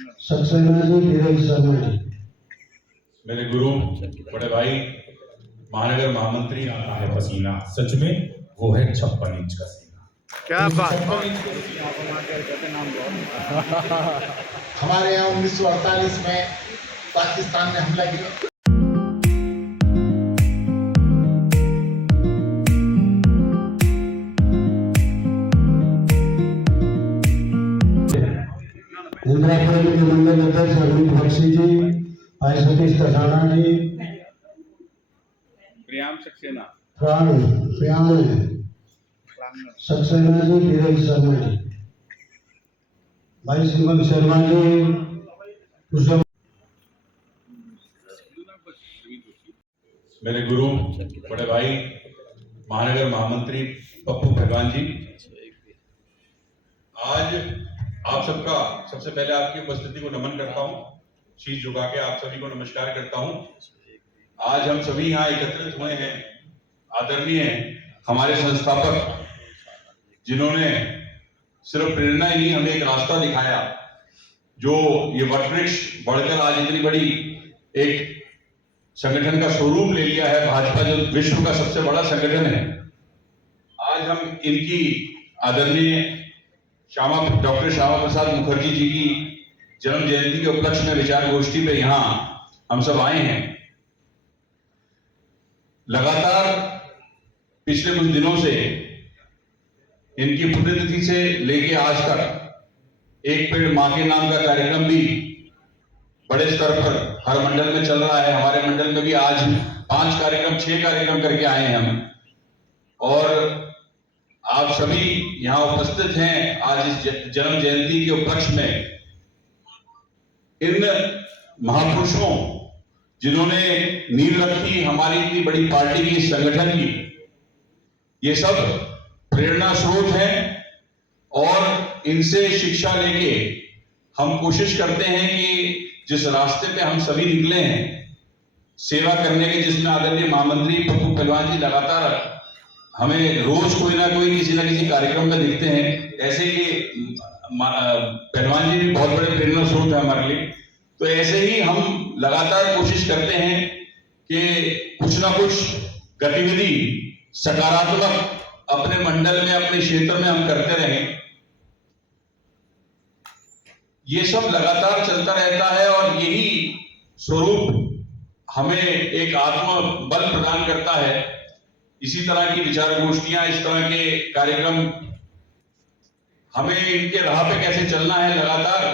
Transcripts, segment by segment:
सक्सेना जी, धीरज शर्मा जी। मेरे गुरु बड़े भाई महानगर महामंत्री आता है पसीना, सच में वो है 56 इंच का सीना। क्या बात। हमारे यहाँ 1948 में पाकिस्तान ने हमला किया। इंदिरापुरम के मंडल अध्यक्ष अमित बख्शी जी, भाई सतीश कसाना जी, प्रियांश सक्सेना, सक्सेना जी, धीरज शर्मा जी, भाई शिवम शर्मा जी, मेरे गुरु बड़े भाई महानगर महामंत्री पप्पू भगवान जी। आज आप सबका सबसे पहले आपकी उपस्थिति को नमन करता हूं, शीश झुका के आप सभी को नमस्कार करता हूं। आज हम सभी यहाँ एकत्रित हुए हैं आदरणीय हमारे संस्थापक, जिन्होंने सिर्फ प्रेरणा ही नहीं, हमें एक रास्ता दिखाया, जो ये वटवृक्ष बढ़कर आज इतनी बड़ी एक संगठन का स्वरूप ले लिया है। भाजपा जो विश्व का सबसे बड़ा संगठन है, आज हम इनकी आदरणीय डॉक्टर श्यामा प्रसाद मुखर्जी जी की जन्म जयंती के उपलक्ष्य में विचार गोष्ठी पे यहाँ हम सब आए हैं। लगातार पिछले कुछ दिनों से इनकी पुण्यतिथि से लेके आज तक एक पेड़ मां के नाम का कार्यक्रम भी बड़े स्तर पर हर मंडल में चल रहा है। हमारे मंडल में भी आज 5 कार्यक्रम 6 कार्यक्रम करके आए हैं हम, और आप सभी यहाँ उपस्थित हैं आज इस जन्म जयंती के उपलक्ष्य में। इन महापुरुषों जिन्होंने नींव रखी हमारी इतनी बड़ी पार्टी की, संगठन की, ये सब प्रेरणा स्रोत हैं, और इनसे शिक्षा लेके हम कोशिश करते हैं कि जिस रास्ते पे हम सभी निकले हैं सेवा करने के, जिसमें आदरणीय महामंत्री पप्पू पहलवान जी लगातार हमें रोज कोई ना कोई किसी ना किसी कार्यक्रम में दिखते हैं, ऐसे कि पहलवान जी भी बहुत बड़े प्रेरणा स्रोत है हमारे लिए। तो ऐसे ही हम लगातार कोशिश करते हैं कि कुछ ना कुछ गतिविधि सकारात्मक अपने मंडल में, अपने क्षेत्र में हम करते रहें। ये सब लगातार चलता रहता है, और यही स्वरूप हमें एक आत्म बल प्रदान करता है। इसी तरह की विचार गोष्ठियां, इस तरह के कार्यक्रम, हमें इनके राह पे कैसे चलना है, लगातार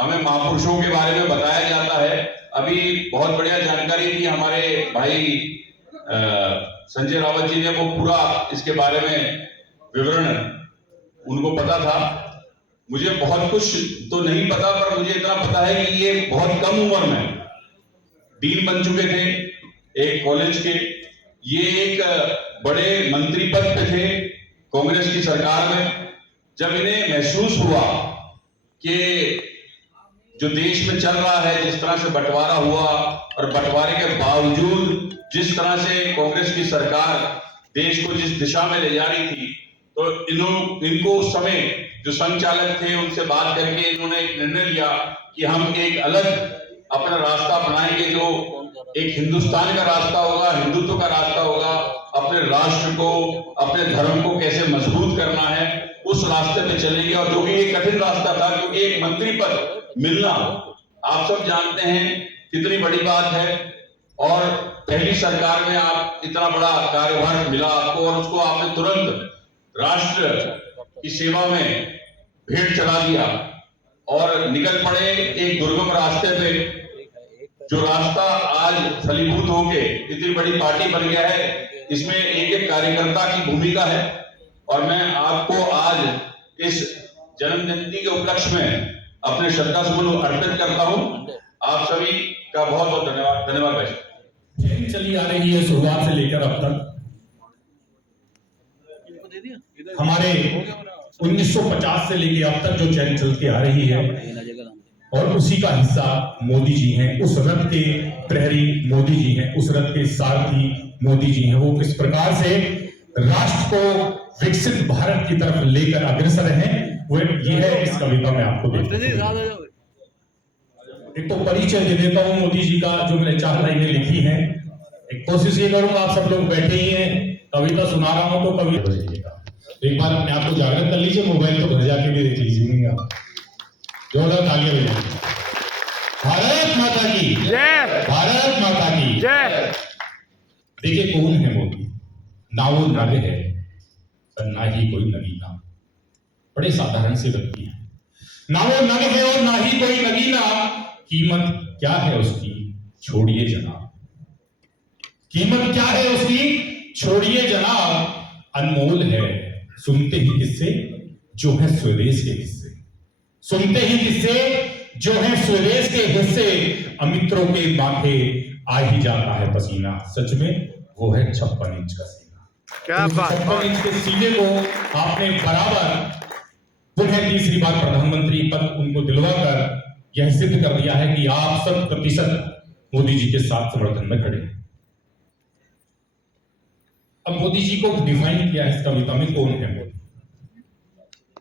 हमें महापुरुषों के बारे में बताया जाता है। अभी बहुत बढ़िया जानकारी दी हमारे भाई संजय रावत जी ने, वो पूरा इसके बारे में विवरण उनको पता था। मुझे बहुत कुछ तो नहीं पता, पर मुझे इतना पता है कि ये बहुत कम उम्र में डीन बन चुके थे एक कॉलेज के। ये एक बड़े मंत्री पद पे थे कांग्रेस की सरकार में। जब इन्हें महसूस हुआ कि जो देश में चल रहा है, जिस तरह से बंटवारा हुआ, और बंटवारे के बावजूद जिस तरह से कांग्रेस की सरकार देश को जिस दिशा में ले जा रही थी, तो इनको उस समय जो संचालक थे उनसे बात करके इन्होंने एक निर्णय लिया कि हम एक अलग अपना रास्ता अपनाएंगे, जो एक हिंदुस्तान का रास्ता होगा, हिंदुत्व का रास्ता होगा। अपने राष्ट्र को, अपने धर्म को कैसे मजबूत करना है, उस रास्ते पे चलेंगे। और जो कि एक कठिन रास्ता था, क्योंकि एक मंत्री पद मिलना आप सब जानते हैं कितनी बड़ी बात है, और पहली सरकार में आप इतना बड़ा कार्यभार मिला आपको, और उसको आपने तुरंत राष्ट्र की सेवा में भेंट चला दिया और निकल पड़े एक दुर्गम रास्ते पे। जो रास्ता आज फलीभूत होके इतनी बड़ी पार्टी बन गया है, इसमें एक एक कार्यकर्ता की भूमिका है। और मैं आपको आज इस जन्म जयंती के उपलक्ष्य में अपने श्रद्धासुमन अर्पित करता हूं। आप सभी का बहुत बहुत धन्यवाद। धन्यवाद भाई। चली आ रही है शुरुआत से लेकर अब तक। हमारे 1950 से लेके अब तक जो चैन चल के आ रही है, और उसी का हिस्सा मोदी जी हैं। उस रथ के प्रहरी मोदी जी हैं, उस रथ के सारथी मोदी जी हैं। वो किस प्रकार से राष्ट्र को विकसित भारत की तरफ लेकर अग्रसर हैं, वो ये है इस कविता में आपको देखते हैं। एक तो परिचय दे देता हूं मोदी जी का, जो मैंने 4 लाइनें लिखी हैं। एक कोशिश ये करूंगा, आप सब लोग बैठे ही हैं, कविता सुना रहा हूं तो कविता सुनिएगा। एक बार अपने आप को जागृत कर लीजिए, मोबाइल तो घर जाके भी देख लीजिएगा। जोरदार तालियां बजाइए। भारत माता की जय, भारत माता की जय। देखिए कौन है मोदी? ना वो नग है और ना ही कोई नगीना। बड़े साधारण से व्यक्ति है, ना वो नग है और ना ही कोई नगीना। कीमत क्या है उसकी छोड़िए जनाब, कीमत क्या है उसकी छोड़िए जनाब। अनमोल है सुनते ही किससे जो है स्वदेश के हिस्से, सुनते ही किससे जो है स्वदेश के हिस्से। अमित्रों के माथे आ ही जाता है पसीना, सच में वो है 56 इंच का सीना। क्या बात, 56 इंच के सीने को आपने बराबर पुनः तीसरी बार प्रधानमंत्री पद उनको दिलवाकर यह सिद्ध कर दिया है कि आप 100% मोदी जी के साथ समर्थन में खड़े हैं। अब मोदी जी को डिफाइन किया है इस कविता में, कौन है मोदी?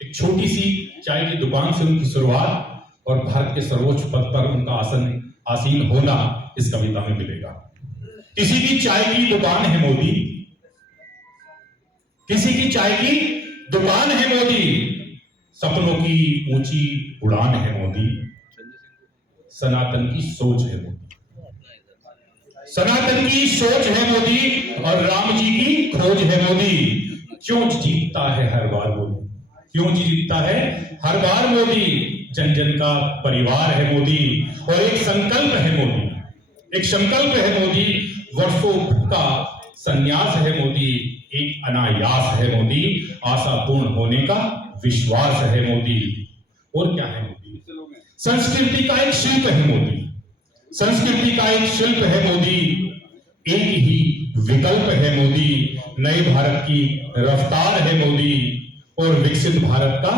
एक छोटी सी चाय की दुकान से उनकी शुरुआत और भारत के सर्वोच्च पद पर उनका आसीन होना इस कविता में मिलेगा। किसी की चाय की दुकान है मोदी, किसी की चाय की दुकान है मोदी। सपनों की ऊंची उड़ान है मोदी, सनातन की सोच है मोदी, सनातन की सोच है मोदी और राम जी की खोज है मोदी। क्यों जीतता है हर बार मोदी, क्यों जीतता है हर बार मोदी। जन जन का परिवार है मोदी और एक संकल्प है मोदी, एक संकल्प है मोदी। वर्षों का संन्यास है मोदी, एक अनायास है मोदी। आशा पूर्ण होने का विश्वास है मोदी। और क्या है मोदी? संस्कृति का एक शिल्प है मोदी, संस्कृति का एक शिल्प है मोदी। एक ही विकल्प है मोदी, नए भारत की रफ्तार है मोदी और विकसित भारत का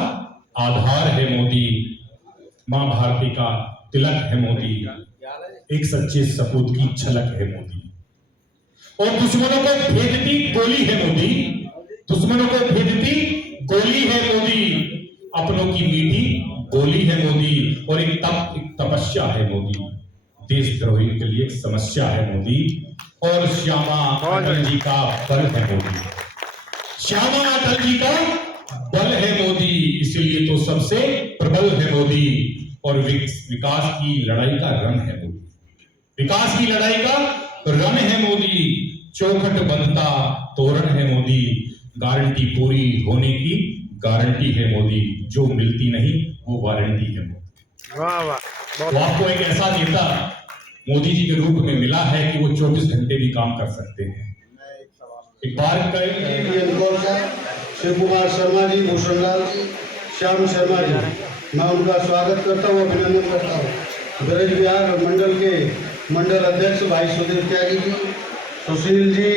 आधार है मोदी। मां भारती का तिलक है मोदी, एक सच्चे सपूत की झलक है मोदी और दुश्मनों को भेदती गोली है मोदी, दुश्मनों को भेदती गोली है मोदी। अपनों की मीठी बोली है मोदी और एक तपस्या है मोदी। देशद्रोही के लिए एक समस्या है मोदी और श्यामा अटल जी का बल है मोदी, श्यामा अटल जी का बल है मोदी। इसीलिए तो सबसे प्रबल है मोदी और विकास की लड़ाई का रन है मोदी, विकास की लड़ाई का रन है मोदी। चौखट बनता तोरण है मोदी, गारंटी पूरी होने की गारंटी है मोदी। जो मिलती नहीं वो वारंटी है मोदी। वाह वाह। तो आपको एक ऐसा नेता मोदी जी के रूप में मिला है कि वो 24 घंटे भी काम कर सकते हैं। एक बार शिव कुमार शर्मा जी, भूषण लाल जी, श्याम शर्मा जी, मैं उनका स्वागत करता हूँ, अभिनंदन करता हूँ। ब्रज बिहार मंडल के मंडल अध्यक्ष भाई सुधीर त्यागी जी, सुशील जी,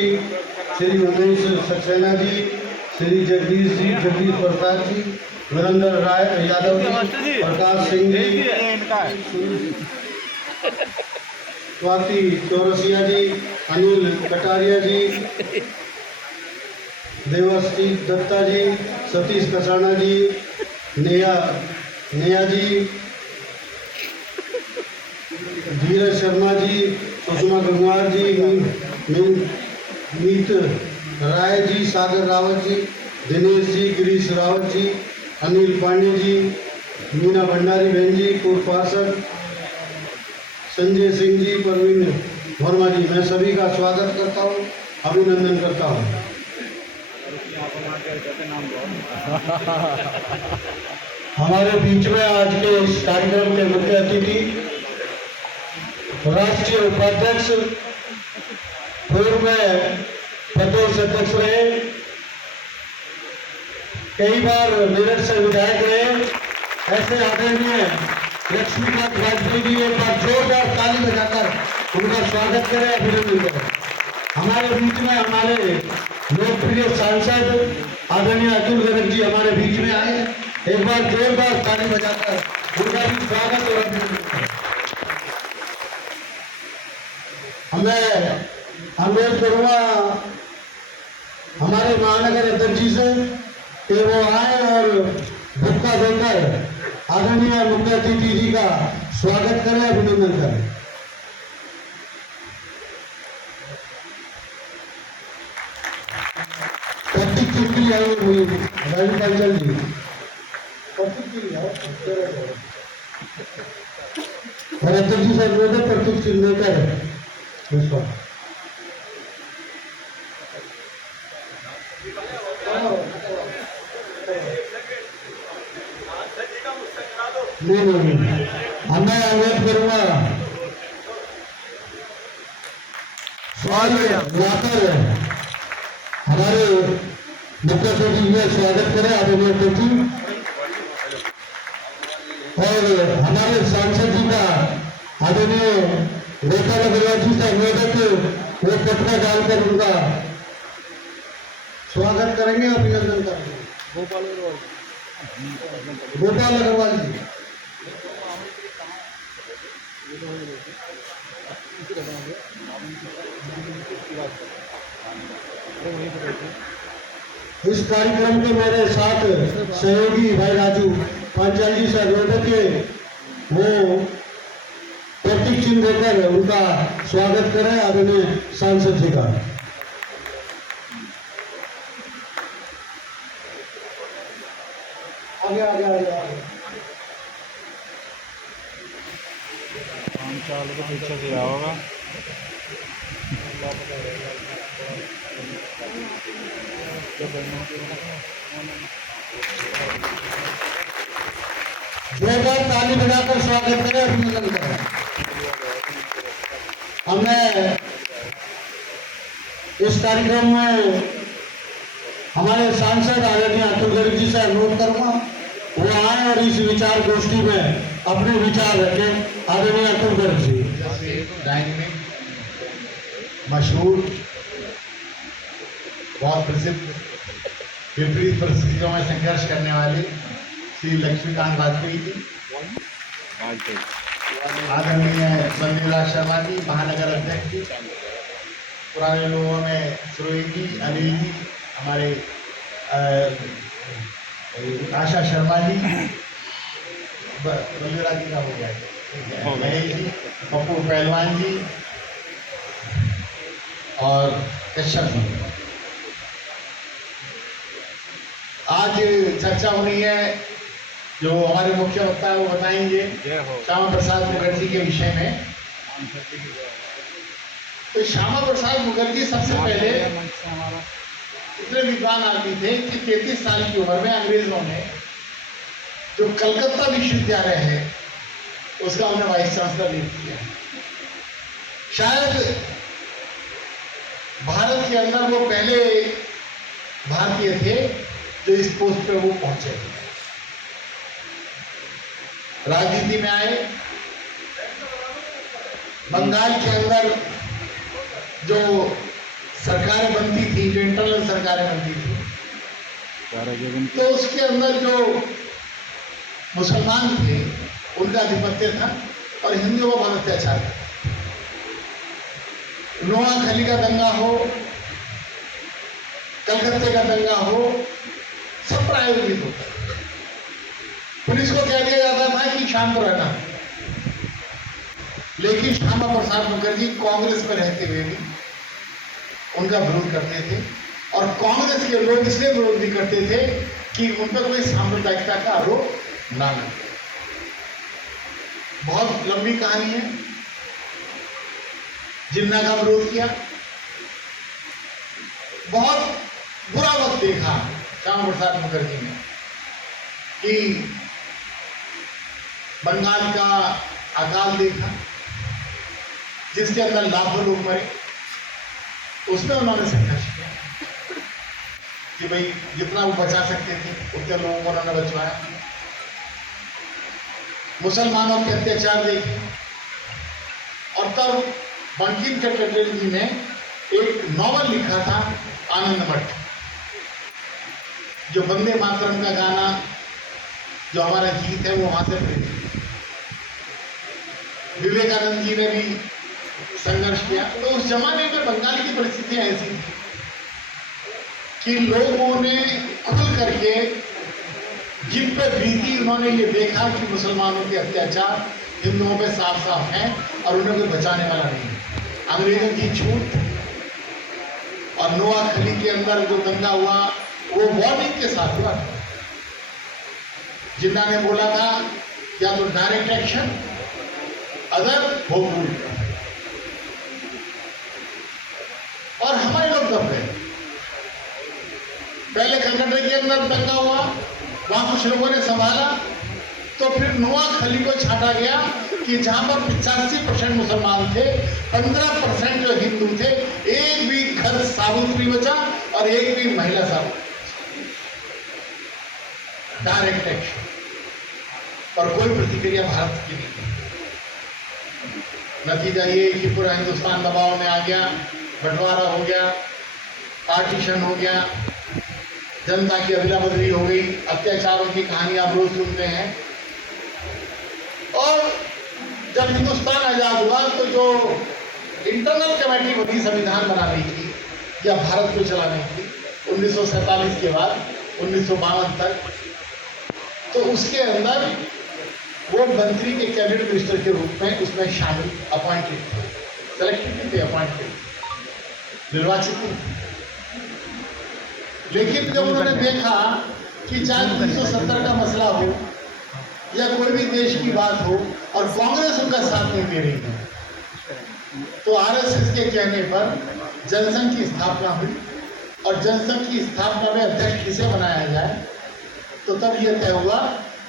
श्री उमेश सक्सेना जी, श्री जगदीश जी, जगदीश प्रसाद जी, वीरेंद्र राय यादव जी, प्रकाश सिंह जी, स्वाति चौरसिया जी, अनिल कटारिया जी, देवस्ती दत्ता जी, सतीश कसाना जी, नेहा जी, धीरज शर्मा जी, सुषमा गंगवार जी, मीत राय जी, सागर रावत जी, दिनेश जी, गिरीश रावत जी, अनिल पांडे जी, मीना भंडारी बहन जी, पूर्व पार्षद संजय सिंह जी, परवीन वर्मा जी, मैं सभी का स्वागत करता हूँ, अभिनंदन करता हूँ। हमारे बीच में आज के इस कार्यक्रम के मुख्य अतिथि राष्ट्रीय उपाध्यक्ष, पूर्व में प्रदेश अध्यक्ष रहे, कई बार मेरठ से विधायक रहे, ऐसे आदरणीय लक्ष्मीकांत वाजपेयी जी, एक बार जोरदार ताली बजाकर उनका स्वागत करें, अभिनंदन करें। हमारे बीच में हमारे लोकप्रिय सांसद आदरणीय अतुल गर्ग जी हमारे बीच में आए, एक बार जोरदार ताली बजाकर उनका भी स्वागत और अभिनंदन करें। मैं अनुरोध करूंगा हमारे महानगर अध्यक्ष जी से कि वो आए और भुक्का देकर आदरणीय मुख्य अतिथि जी का स्वागत करें, अभिनंदन करें। प्रतीक चिटकी आई हुई राजपाल जी, प्रतीक जी आओ और अध्यक्ष जी साहब लोग प्रतीक चिन्ह लेकर विश्वास नहीं, मैं अनुरोध करूंगा यहाँ पर हमारे मुख्य सचिव का स्वागत करें आदरणीय सचिव, और हमारे सांसद जी का आदरणीय रेखा अग्रवाल जी से अनुरोध है वो पटका डालकर उनका स्वागत करेंगे, अभिनंदन करेंगे। गोपाल अग्रवाल जी इस कार्यक्रम के मेरे साथ सहयोगी भाई राजू पांचाल जी से अनुरोध के वो प्रतीक चिन्ह देकर उनका स्वागत करें आदरणीय सांसद जी का। आगे आगे आगे आगे चालू तो पीछे से आओगा। जोरदार ताली बजाकर स्वागत करें, अभिनंदन करें। हमने इस कार्यक्रम में हमारे सांसद आदरणीय अतुल गर्ग जी से अनुरोध करूंगा वो आए और इस विचार गोष्ठी में अपने विचार रखें। आदरणीय अतुल गर्ग जी। डायनेमिक, मशहूर, बहुत प्रसिद्ध, विपरीत परिस्थितियों में संघर्ष करने वाले श्री लक्ष्मीकांत वाजपेयी जी, आदरणीय संजय शर्मा जी महानगर अध्यक्ष जी, पुराने लोगों में सुरेश जी, अनिल जी, हमारे आशा शर्मा जी, बलवीरा जी का हो गया, महेश जी, पप्पू पहलवान जी और कश्यप जी। आज चर्चा हो रही है, जो हमारे मुख्य वक्ता है वो बताएंगे श्यामा प्रसाद मुखर्जी के विषय में। तो श्यामा प्रसाद मुखर्जी सबसे पहले इतने विद्वान आदमी थे कि 33 साल की उम्र में अंग्रेजों ने जो कलकत्ता विश्वविद्यालय है उसका उन्हें वाइस चांसलर नियुक्त किया। शायद भारत के अंदर वो पहले भारतीय थे जो इस पोस्ट पे वो पहुंचे थे। राजनीति में आए, बंगाल के अंदर जो सरकारें बनती थी, जो इंटरनल सरकारें बनती थी, तो उसके अंदर जो मुसलमान थे उनका आधिपत्य था और हिंदुओं को बहुत अत्याचार था। नोआखली का दंगा हो, कलकत्ते का दंगा हो, सब प्रायोजित होता। पुलिस को कह दिया जाता था कि शांत रहना, लेकिन श्यामा प्रसाद मुखर्जी कांग्रेस में रहते हुए भी उनका विरोध करते थे, और कांग्रेस के लोग इसलिए विरोध भी करते थे कि उन पर कोई सांप्रदायिकता का आरोप ना लगे। बहुत लंबी कहानी है। जिन्ना का विरोध किया, बहुत बुरा वक्त देखा श्यामा प्रसाद मुखर्जी ने कि बंगाल का अकाल देखा जिसके अंदर लाखों लोग मरे। उसमें उन्होंने संघर्ष किया कि भाई जितना वो बचा सकते थे उतने लोगों को उन्होंने बचवाया। मुसलमानों के अत्याचार देखे, और तब बंकिम चटर्जी जी ने एक नॉवल लिखा था आनंद मठ, जो वंदे मातरम का गाना जो हमारा गीत है वो वहां से प्रेरित। विवेकानंद जी ने भी संघर्ष किया। तो उस जमाने में बंगाल की परिस्थितियां ऐसी थी कि लोगों ने खुल करके जिन पर बीती उन्होंने ये देखा कि मुसलमानों के अत्याचार, हिंदुओं पे साफ साफ है और उन्हें कोई बचाने वाला नहीं है। अंग्रेजों की छूट और नोआखली के अंदर जो दंगा हुआ वो वार्निंग के साथ हुआ था। जिन्ना ने बोला था या तो direct action other home rule, और हमारे लोग दब गए। पहले कलकत्ते के अंदर दंगा हुआ, वहां कुछ लोगों ने संभाला, तो फिर नोआखली को छाटा गया कि जहां पर 85% मुसलमान थे, 15% जो हिंदू थे, एक भी घर साबुत नहीं बचा और एक भी महिला साबुत। डायरेक्ट एक्शन और कोई प्रतिक्रिया भारत की नहीं। नतीजा ये कि पूरा हिंदुस्तान दबाव में आ गया, बंटवारा हो गया, पार्टीशन हो गया, जनता की अदला बदली हो गई, अत्याचारों की कहानी आप रोज सुनते हैं। और जब हिंदुस्तान आजाद हुआ तो जो इंटरनल कमेटी बनी संविधान बनाने की या भारत को चलाने की 1947 के बाद 1952 तक, तो उसके अंदर वो मंत्री के कैबिनेट मिनिस्टर के रूप में उसमें शामिल अपॉइंटेड थे, सेलेक्टेड थे, अपॉइंटेड, निर्वाचित थे। लेकिन जब उन्होंने देखा कि चाहे 1970 का मसला हो या कोई भी देश की बात हो और कांग्रेस उनका साथ नहीं दे रही है, तो आरएसएस के कहने पर जनसंघ की स्थापना हुई। और जनसंघ की स्थापना में अध्यक्ष किसे बनाया जाए, तो तब यह तय हुआ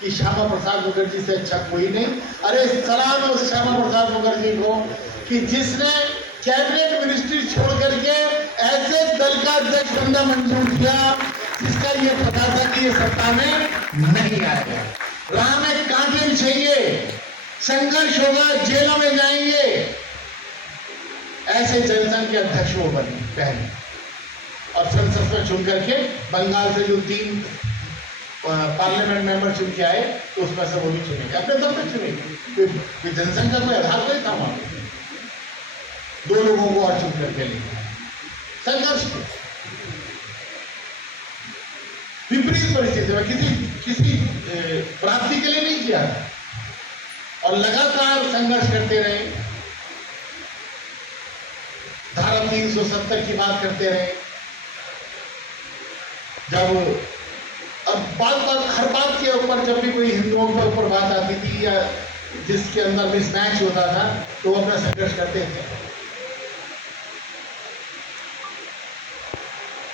कि श्यामा प्रसाद मुखर्जी से अच्छा कोई नहीं। अरे सलाम है उस श्यामा प्रसाद मुखर्जी को कि जिसने कैबिनेट मिनिस्ट्री छोड़ करके ऐसे दल का अध्यक्ष बनना मंजूर किया जिसका ये पता था कि ये सत्ता में नहीं आएगा, राह में कांटे बिछाएंगे, संघर्ष होगा, जेलों में जाएंगे। ऐसे जनसंघ के अध्यक्ष वो बने पहले, और संसद में चुन करके बंगाल से जो 3 पार्लियामेंट मेंबर चुन के आए, तो उसमें से वो भी चुनेंगे, अपने दम पे चुनेंगे। जनसंघ का कोई आधार नहीं था वहां, 2 लोगों को और चुन करके लेंगे। संघर्ष विपरीत परिस्थिति में किसी प्राप्ति के लिए नहीं किया और लगातार संघर्ष करते रहे। धारा 370 की बात करते रहे। जब अब हर बात के ऊपर जब भी कोई हिंदुओं के ऊपर बात आती थी या जिसके अंदर मिसमैच होता था, तो वो अपना संघर्ष करते थे।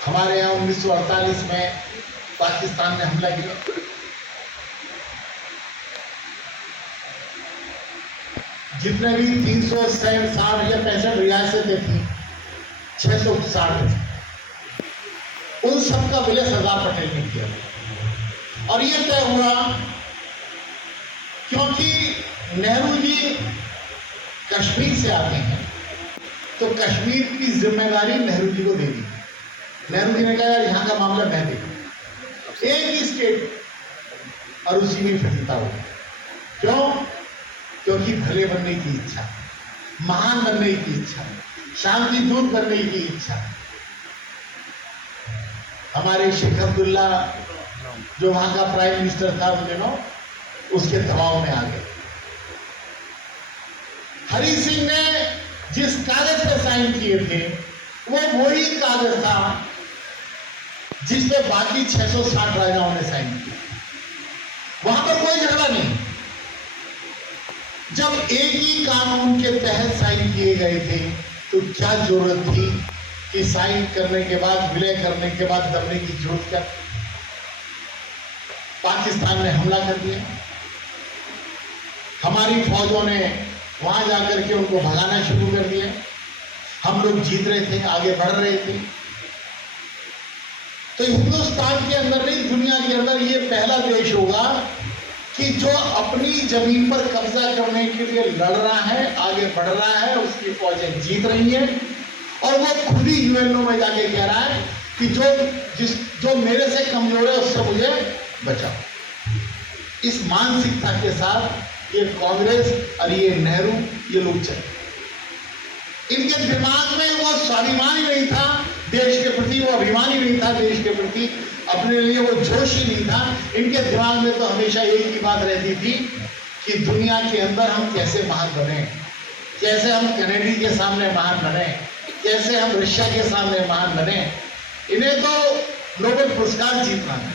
हमारे यहाँ 1948 में पाकिस्तान ने हमला किया, जितने भी 360 या 65 रियासतें थी, 660 उन सबका विलय सरदार पटेल ने किया। और ये तय हुआ क्योंकि नेहरू जी कश्मीर से आते हैं, तो कश्मीर की जिम्मेदारी नेहरू जी को दे दी। नेहरू जी ने कहा यार यहाँ का मामला मैं देखूं, एक ही स्टेट, और उसी में फैसला हुआ। क्यों? क्योंकि भले बनने की इच्छा, महान बनने की इच्छा, शांति दूत बनने की इच्छा। हमारे शेख अब्दुल्ला जो वहां का प्राइम मिनिस्टर था उन दिनों, उसके दबाव में आ गए। हरि सिंह ने जिस कागज पे साइन किए थे वो वही कागज था जिस पे बाकी 660 राजाओं ने साइन किया। वहां पर कोई झगड़ा नहीं। जब एक ही कानून के तहत साइन किए गए थे, तो क्या जरूरत थी कि साइन करने के बाद, विलय करने के बाद दबने की जरूरत क्या? पाकिस्तान ने हमला कर दिया, हमारी फौजों ने वहां जाकर के उनको भगाना शुरू कर दिया। हम लोग जीत रहे थे, आगे बढ़ रहे थे। तो हिंदुस्तान के अंदर नहीं, दुनिया के अंदर ये पहला देश होगा कि जो अपनी जमीन पर कब्जा करने के लिए लड़ रहा है, आगे बढ़ रहा है, उसकी फौजें जीत रही हैं, और वो खुद ही यूएनओ में जाके कह रहा है कि जो मेरे से कमजोर है उससे मुझे बचाओ। इस मानसिकता के साथ ये कांग्रेस और ये नेहरू ये लोग चले। इनके दिमाग में वो स्वाभिमान ही नहीं था देश के प्रति, वो अभिमान ही नहीं था देश के प्रति, अपने लिए वो जोश ही नहीं था। इनके दिमाग में तो हमेशा एक ही बात रहती थी कि कि दुनिया के अंदर हम कैसे महान बने, कैसे हम कनेडी के सामने महान बने, कैसे हम रशिया के सामने महान बने। इन्हें तो नोबेल पुरस्कार जीतना है।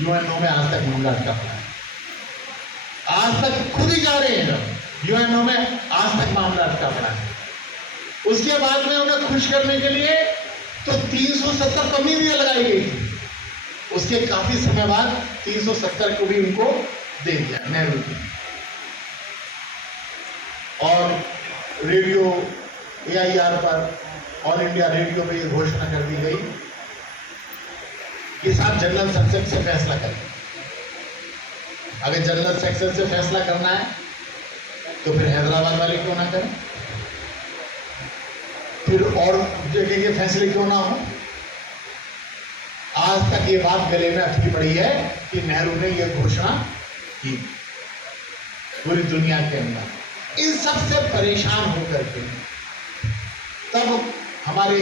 यूएनओ में आज तक मामला अटका पड़ा है, आज तक खुद ही जा रहे हैं यूएनओ में, आज तक मामला अटका पड़ा है। उसके बाद में उन्हें खुश करने के लिए तो 370 पाबंदियां लगाई गई थी। उसके काफी समय बाद 370 को भी उनको दे दिया नेहरू जी। और रेडियो AIR पर, ऑल इंडिया रेडियो पे ये घोषणा कर दी गई कि साहब जनरल संसद से फैसला करें। अगर जनरल सेक्शन से फैसला करना है तो फिर हैदराबाद वाले क्यों ना करें, फिर और जगह के फैसले क्यों ना हो। आज तक ये बात गले में अटकी पड़ी है कि नेहरू ने यह घोषणा की पूरी दुनिया के अंदर। इन सब से परेशान होकर के तब हमारे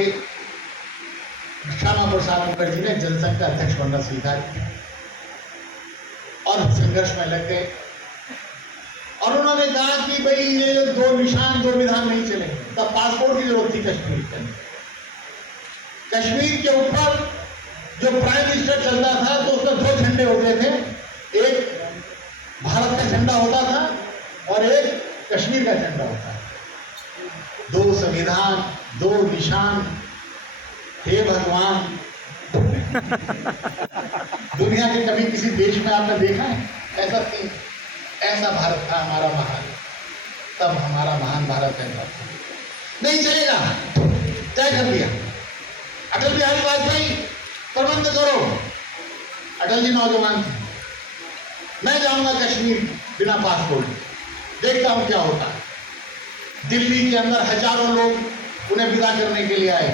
श्यामा प्रसाद मुखर्जी ने जनसंघ का अध्यक्ष बनना स्वीकार किया और संघर्ष में लग गए। और उन्होंने कहा कि भाई ये 2 निशान 2 विधान नहीं चलेंगे। तब पासपोर्ट की जरूरत थी कश्मीर के अंदर। कश्मीर के ऊपर जो प्राइम मिनिस्टर चलता था तो उसमें 2 झंडे होते थे, एक भारत का झंडा होता था और एक कश्मीर का झंडा होता था। 2 संविधान 2 निशान, हे भगवान। दुनिया के कभी किसी देश में आपने देखा है ऐसा? नहीं। ऐसा भारत था हमारा महान, तब हमारा महान भारत है। नहीं चलेगा, तय कर दिया। अटल बिहारी वाजपेयी प्रबंध करो। अटल जी नौजवान थे, मैं जाऊंगा कश्मीर बिना पासपोर्ट, देखता हूं क्या होता है। दिल्ली के अंदर हजारों लोग उन्हें विदा करने के लिए आए,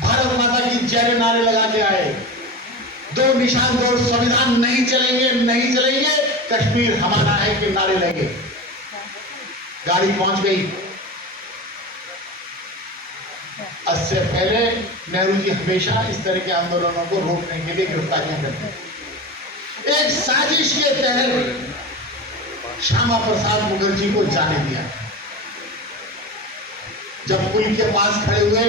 भारत माता की जय नारे लगा के आए। 2 निशान 2 संविधान नहीं चलेंगे, नहीं चलेंगे, कश्मीर हमारा है कि नारे लगे। गाड़ी पहुंच गई। इससे पहले नेहरू जी हमेशा इस तरह के आंदोलनों को रोकने के लिए गिरफ्तारियां करते। एक साजिश के तहत श्यामा प्रसाद मुखर्जी को जाने दिया। जब पुल के पास खड़े हुए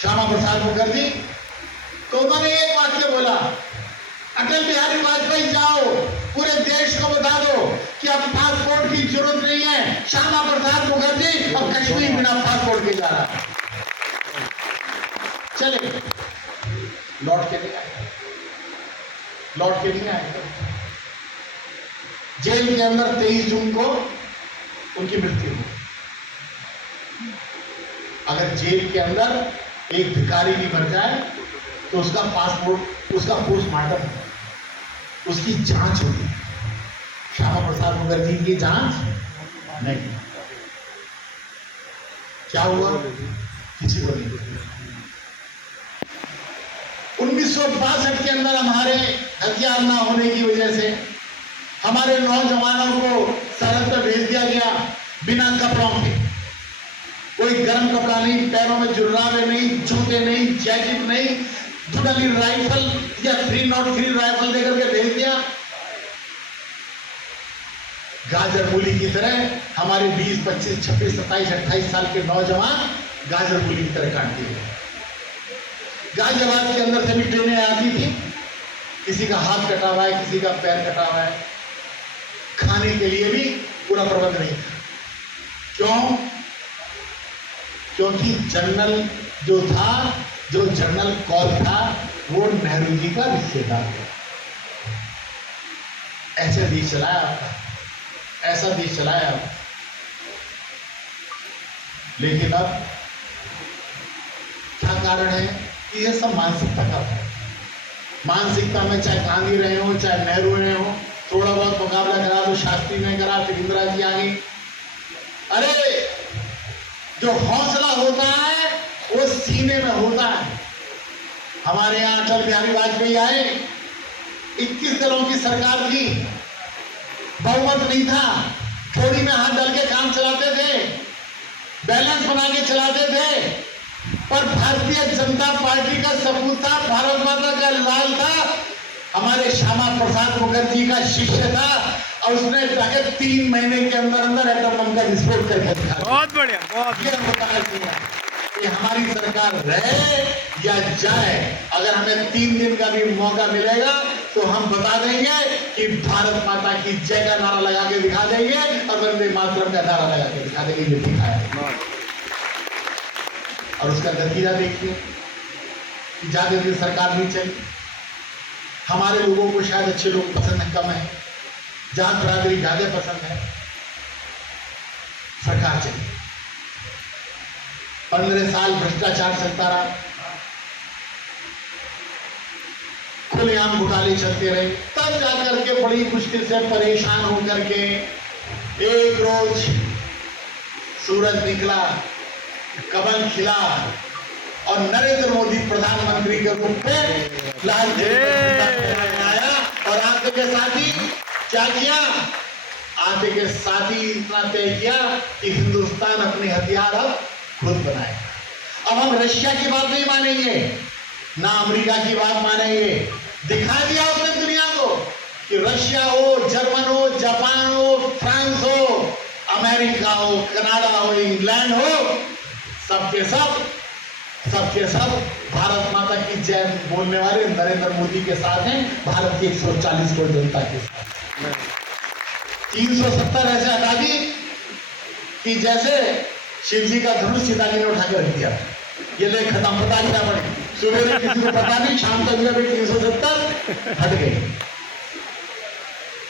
श्यामा प्रसाद मुखर्जी तो उन्होंने एक वाक्य बोला, अटल बिहारी वाजपेयी जाओ पूरे देश को बता दो कि अब पासपोर्ट की जरूरत नहीं है। श्यामा प्रसाद मुखर्जी अब कश्मीर बिना पासपोर्ट के जा रहा है। चले लौट के नहीं आए, लौट के नहीं आए। जेल के अंदर 23 जून को उनकी मृत्यु हुई। अगर जेल के अंदर एक भिखारी भी मर जाए तो उसका पासपोर्ट, उसका पोस्टमार्टम, उसकी जांच होगी। श्यामा प्रसाद मुखर्जी की जांच नहीं। क्या हुआ किसी को नहीं। 1962 के अंदर हमारे हथियार ना होने की वजह से हमारे नौजवानों को सरहद पर भेज दिया गया बिना कपड़ों के। कोई गर्म कपड़ा नहीं, पैरों में जुर्राबे नहीं, जूते नहीं, जैकेट नहीं, दुडली राइफल या 303 राइफल देकर के भेज दिया। गाजर मूली की तरह हमारे 20, 25, 26, 27, 28 साल के नौजवान गाजर मूली की तरह काट दिए। गाजियाबाद के अंदर से भी ट्रेनें आती थी, किसी का हाथ कटा हुआ है, किसी का पैर कटा हुआ है, खाने के लिए भी पूरा प्रबंध नहीं था। क्यों? क्योंकि जनरल जो था, जो जनरल कौल था, वो नेहरू जी का रिश्तेदार था। ऐसे देश चलाया आपका, ऐसा देश चलाया आप। लेकिन अब क्या कारण है कि ये सब मानसिकता का है। मानसिकता में चाहे गांधी रहे हो, चाहे नेहरू रहे हो, थोड़ा बहुत मुकाबला करा तो शास्त्री ने करा, फिर इंदिरा जी आ गई। अरे जो हौसला होता है वो सीने में होता है। हमारे यहाँ अटल बिहारी वाजपेयी आए, 21 दलों की सरकार थी, बहुमत नहीं था, थोड़ी में हाथ डाल के काम चलाते थे, बैलेंस बना के चलाते थे। पर भारतीय जनता पार्टी का सपूत था, भारत माता का लाल था, हमारे श्यामा प्रसाद मुखर्जी का शिष्य था और उसने जाके 3 महीने के अंदर अंदर एटम बम का विस्फोट करके दिखाया। बहुत बढ़िया, बहुत ये होता है कि हमारी सरकार रहे या जाए, अगर हमें 3 दिन का भी मौका मिलेगा तो हम बता देंगे कि भारत माता की जय का नारा लगा के दिखा देंगे और वंदे मातरम का नारा लगा के दिखा देंगे। ये दिखाया और उसका नतीजा देखिए कि ज्यादा दिन सरकार नहीं चली। हमारे लोगों को शायद अच्छे लोग पसंद है, कम है, जात बरादरी ज्यादा पसंद है, सरकार चली। 15 साल भ्रष्टाचार चलता रहा, खुलेआम घोटाले चलते रहे, तब जाकर के बड़ी मुश्किल से परेशान होकर के एक रोज सूरज निकला, कमल खिला और नरेंद्र मोदी प्रधानमंत्री के रूप में लाल आया और आते के साथ ही क्या किया? आते के साथ ही इतना तय किया कि हिंदुस्तान अपने हथियार अब खुद बनाएगा। अब हम रशिया की बात नहीं मानेंगे, ना अमेरिका की बात मानेंगे। दिखा दिया उसने दुनिया को कि रशिया हो, जर्मन हो, जापान हो, फ्रांस हो, अमेरिका हो, कनाडा हो, इंग्लैंड हो, सबके सब भारत माता की जय बोलने वाले नरेंद्र मोदी के साथ हैं, भारत की 140 करोड़ जनता के साथ। 370 ऐसे हटा दी कि जैसे शिव जी का धनुष सीता जी ने उठा के रख दिया, ये ले खत्म, पता क्या पड़े, सुबह किसी को पता नहीं, शाम तक 370 हट गए।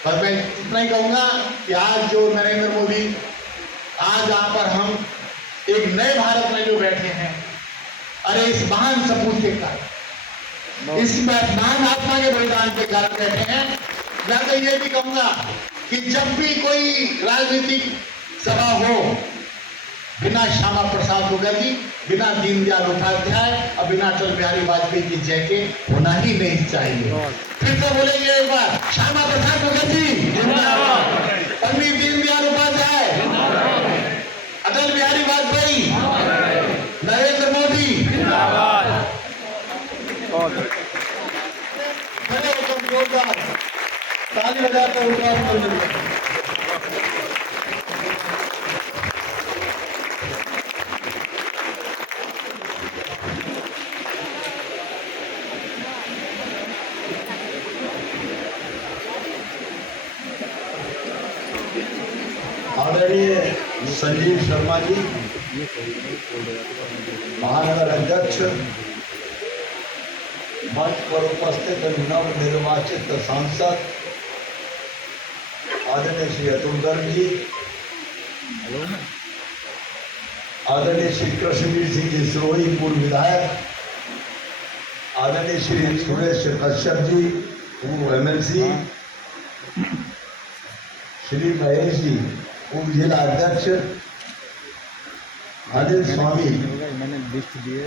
बस मैं इतना ही कहूंगा कि आज जो नरेंद्र मोदी, आज यहाँ पर हम एक नए भारत में जो बैठे हैं, अरे इस महान सपूत के कारण, इस महान आत्मा के बलिदान के कारण बैठे हैं। मैं तो ये भी कहूंगा कि जब भी कोई राजनीतिक सभा हो, बिना श्यामा प्रसाद मुखर्जी, बिना दीनदयाल उपाध्याय और बिना अटल बिहारी वाजपेयी की जय के होना ही नहीं चाहिए। फिर से बोलेंगे एक बार, श्यामा प्रसाद मुखर्जी जिंदाबाद, पंडित दीनदयाल उपाध्याय, अटल बिहारी वाजपेयी, नरेंद्र मोदी जिंदाबाद। जोरदार ताली बजाकर उठा। आदरणीय संजीव शर्मा जी, महानगर अध्यक्ष, मंच पर उपस्थित नवनिर्वाचित सांसद आदरणीय श्री अतुल गर्ग जी, आदरणीय श्री कृष्णवीर सिंह जी सिरोही पूर्व विधायक, आदरणीय श्री सुरेश कश्यप जी पूर्व MLC, श्री महेश जी पूर्व जिला अध्यक्ष, अनिल स्वामी,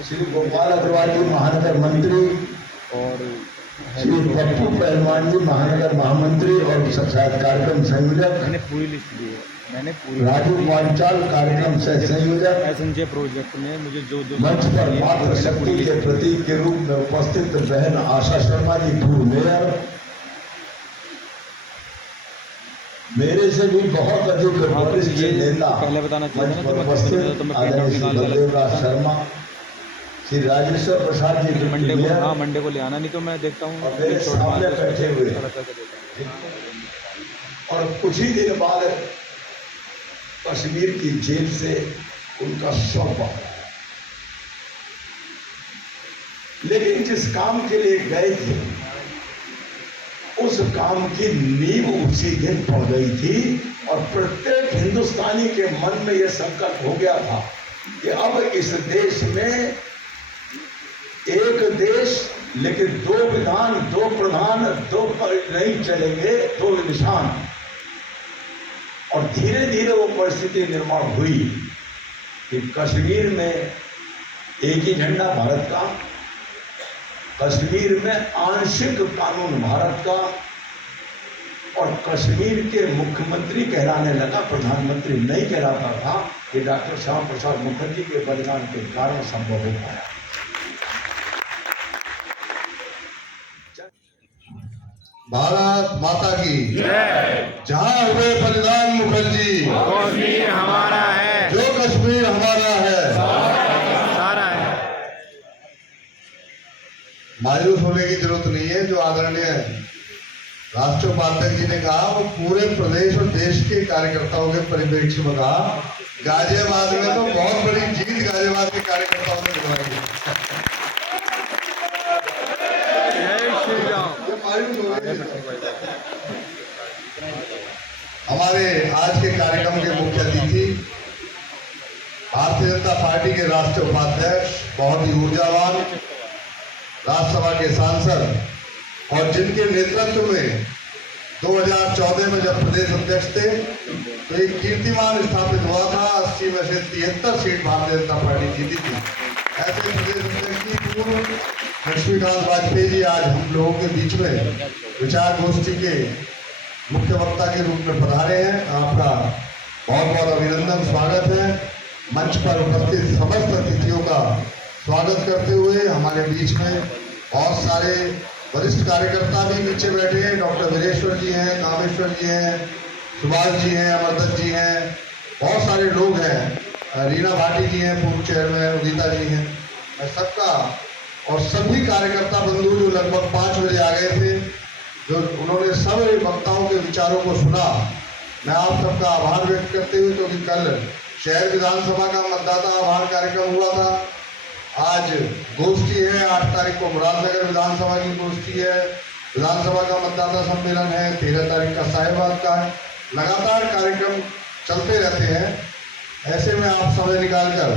श्री गोपाल अग्रवाल जी महानगर मंत्री और श्री पप्पू पहलवान जी महानगर महामंत्री और कार्यक्रम संयोजक, राजू पांचाल कार्यक्रम से संयोजक, SNJ प्रोजेक्ट में मुझे जो मंच पर मातृ शक्ति के प्रतीक के रूप में उपस्थित बहन आशा शर्मा जी पूर्व मेयर, मेरे से भी बहुत अधिक वरिष्ठ नेता पहले बताना चाहिए ना, उपस्थित आदरणीय श्री बलदेवराज शर्मा, श्री राजेश्वर प्रसाद जी मंडे को, हाँ मंडे को ले आना, नहीं तो मैं देखता हूँ और मेरे सामने बैठे हुए, और कुछ ही दिन बाद कश्मीर की जेल से उनका शव बाहर आया। लेकिन जिस काम के लिए गए थे उस काम की नींव उसी दिन पड़ गई थी और प्रत्येक हिंदुस्तानी के मन में यह संकल्प हो गया था कि अब इस देश में एक देश लेकिन 2 विधान, 2 प्रधान, 2 नहीं चलेंगे, 2 निशान। और धीरे धीरे वो परिस्थिति निर्माण हुई कि कश्मीर में एक ही झंडा भारत का, कश्मीर में आंशिक कानून भारत का और कश्मीर के मुख्यमंत्री कहलाने लगा, प्रधानमंत्री नहीं कहलाता था। ये डॉक्टर श्यामा प्रसाद मुखर्जी के बलिदान के कारण संभव हो पाया। भारत माता की जय। जहाँ हुए बलिदान मुखर्जी, कश्मीर हमारा है, जो कश्मीर हमारा है, सारा है। मायूस होने की जरूरत नहीं है। जो आदरणीय राष्ट्रीय उपाध्यक्ष जी ने कहा वो पूरे प्रदेश और देश के कार्यकर्ताओं के परिप्रेक्ष्य में कहा। गाजियाबाद में तो बहुत बड़ी जीत गाजियाबाद के कार्यकर्ताओं ने दिलवाई है। जय श्री राम। हमारे आज के कार्यक्रम के मुख्य अतिथि भारतीय जनता पार्टी के राष्ट्रीय उपाध्यक्ष, बहुत ही ऊर्जावान राज्यसभा के सांसद और जिनके नेतृत्व में 2014 में जब प्रदेश अध्यक्ष थे तो एक कीर्तिमान स्थापित हुआ था। 80 में से 73 सीट भारतीय जनता पार्टी जीती थी। ऐसे प्रदेश अध्यक्ष की पूर्व लक्ष्मीकांत वाजपेयी जी आज हम लोगों के बीच में विचार गोष्ठी के मुख्य वक्ता के रूप में पधारे हैं। आपका बहुत बहुत अभिनंदन, स्वागत है। मंच पर उपस्थित समस्त अतिथियों का स्वागत करते हुए हमारे बीच में बहुत सारे वरिष्ठ कार्यकर्ता भी नीचे बैठे हैं। डॉक्टर वीरेश्वर जी हैं, कामेश्वर जी हैं, सुभाष जी हैं, अमरदत्त जी हैं, बहुत सारे लोग हैं। रीना भाटी जी हैं, पूर्व चेयरमैन, उदिता जी हैं। मैं सबका और सभी कार्यकर्ता बंधु जो लगभग 5 बजे आ गए थे, जो उन्होंने सब वक्ताओं के विचारों को सुना, मैं आप सबका आभार व्यक्त करते हुए, क्योंकि कल शहर विधानसभा का मतदाता आभार कार्यक्रम हुआ था। आज गोष्ठी है, 8 तारीख को मुरादनगर विधानसभा की गोष्ठी है, विधानसभा का मतदाता सम्मेलन है, 13 तारीख का साहिबाग का है। लगातार कार्यक्रम चलते रहते हैं। ऐसे में आप समय निकालकर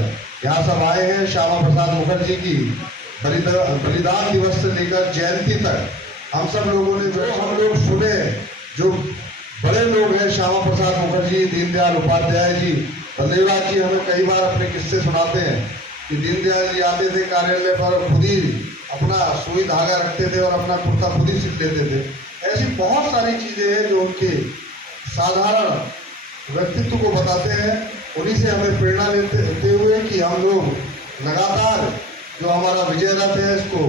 यहाँ सब आए हैं। श्यामा प्रसाद मुखर्जी की बलिदान दिवस से लेकर जयंती तक हम सब लोगों ने जो हम लोग सुने, जो बड़े लोग हैं, श्यामा प्रसाद मुखर्जी, दीनदयाल उपाध्याय जी, बलदेवराज जी हमें कई बार अपने किस्से सुनाते हैं कि दीनदयाल जी आते थे कार्यालय पर, खुद ही अपना सुई धागा रखते थे और अपना कुर्ता खुद ही सिल लेते थे। ऐसी बहुत सारी चीजें हैं जो उनके साधारण व्यक्तित्व को बताते हैं। उन्हीं से हमें प्रेरणा लेते हुए कि हम लोग लगातार जो हमारा विजय रथ है इसको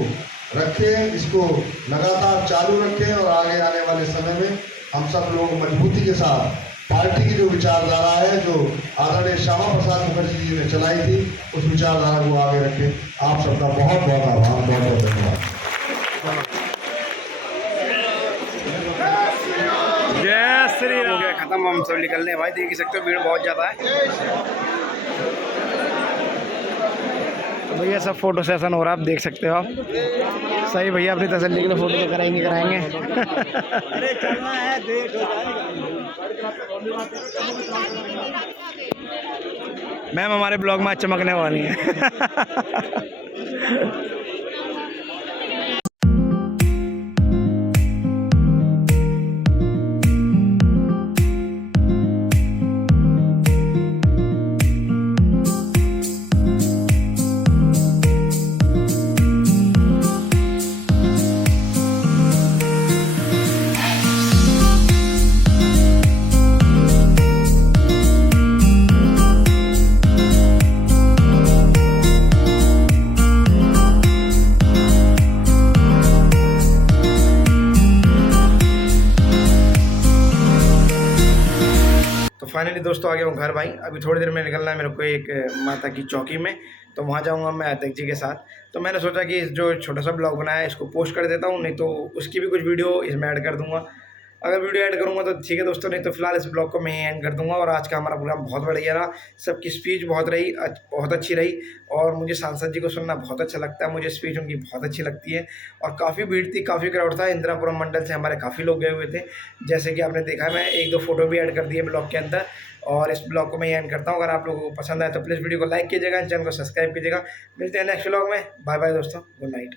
रखें, इसको लगातार चालू रखें और आगे आने वाले समय में हम सब लोग मजबूती के साथ पार्टी की जो विचारधारा है, जो आदरणीय श्यामा प्रसाद मुखर्जी जी ने चलाई थी, उस विचारधारा को आगे रखें। आप सबका बहुत बहुत आभार, बहुत बहुत धन्यवाद। जय श्री राम। हो गया खत्म, हम सब निकलने भाई, देख ही सकते हो भीड़ बहुत ज़्यादा है। तो भैया सब फोटो सेशन हो रहा है, आप देख सकते हो। आप सही भैया अपनी तसल्ली के लिए फोटो तो कराएंगे। अरे चलना है, देख हो मैम हमारे ब्लॉग में आज चमकने वाली है। फाइनली दोस्तों आ गया हूँ घर भाई। अभी थोड़ी देर में निकलना है मेरे को एक माता की चौकी में, तो वहाँ जाऊँगा मैं अध्यक्ष जी के साथ। तो मैंने सोचा कि जो छोटा सा ब्लॉग बनाया है इसको पोस्ट कर देता हूँ, नहीं तो उसकी भी कुछ वीडियो इसमें ऐड कर दूँगा। अगर वीडियो ऐड करूँगा तो ठीक है दोस्तों, नहीं तो फिलहाल इस ब्लॉग को मैं ही एंड कर दूँगा। और आज का हमारा प्रोग्राम बहुत बढ़िया रहा, सबकी स्पीच बहुत अच्छी रही और मुझे सांसद जी को सुनना बहुत अच्छा लगता है, मुझे स्पीच उनकी बहुत अच्छी लगती है। और काफ़ी भीड़ थी, काफ़ी क्राउड था। इंदिरापुरम मंडल से हमारे काफ़ी लोग गए हुए थे, जैसे कि आपने देखा। मैं 1-2 फोटो भी ऐड कर दिए ब्लॉग के अंदर। और इस ब्लॉग को मैं एंड करता हूँ। अगर आप लोगों को पसंद आए तो प्लीज़ वीडियो को लाइक कीजिएगा, चैनल को सब्सक्राइब कीजिएगा। मिलते हैं नेक्स्ट ब्लॉग में। बाय बाय दोस्तों, गुड नाइट।